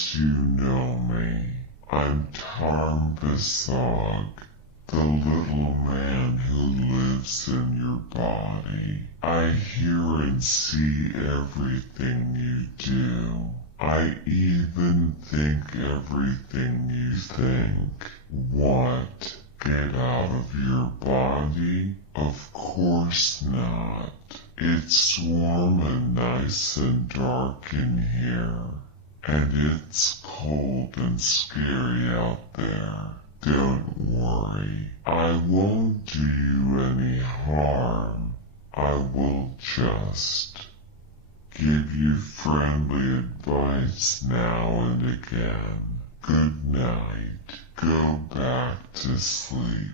course you know me. I'm Tarmbesøg, the little man who lives in your body. I hear and see everything you do. I even think everything you think. What? Get out of your body? Of course not. It's warm and nice and dark in here. And it's cold and scary out there. Don't worry. I won't do you any harm. I will just give you friendly advice now and again. Good night. Go back to sleep.